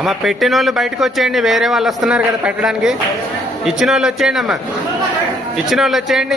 అమ్మ పెట్టిన వాళ్ళు బయటకు వచ్చేయండి, వేరే వాళ్ళు వస్తున్నారు కదా పెట్టడానికి. ఇచ్చిన వాళ్ళు వచ్చేయండి అమ్మ, ఇచ్చిన వాళ్ళు వచ్చేయండి.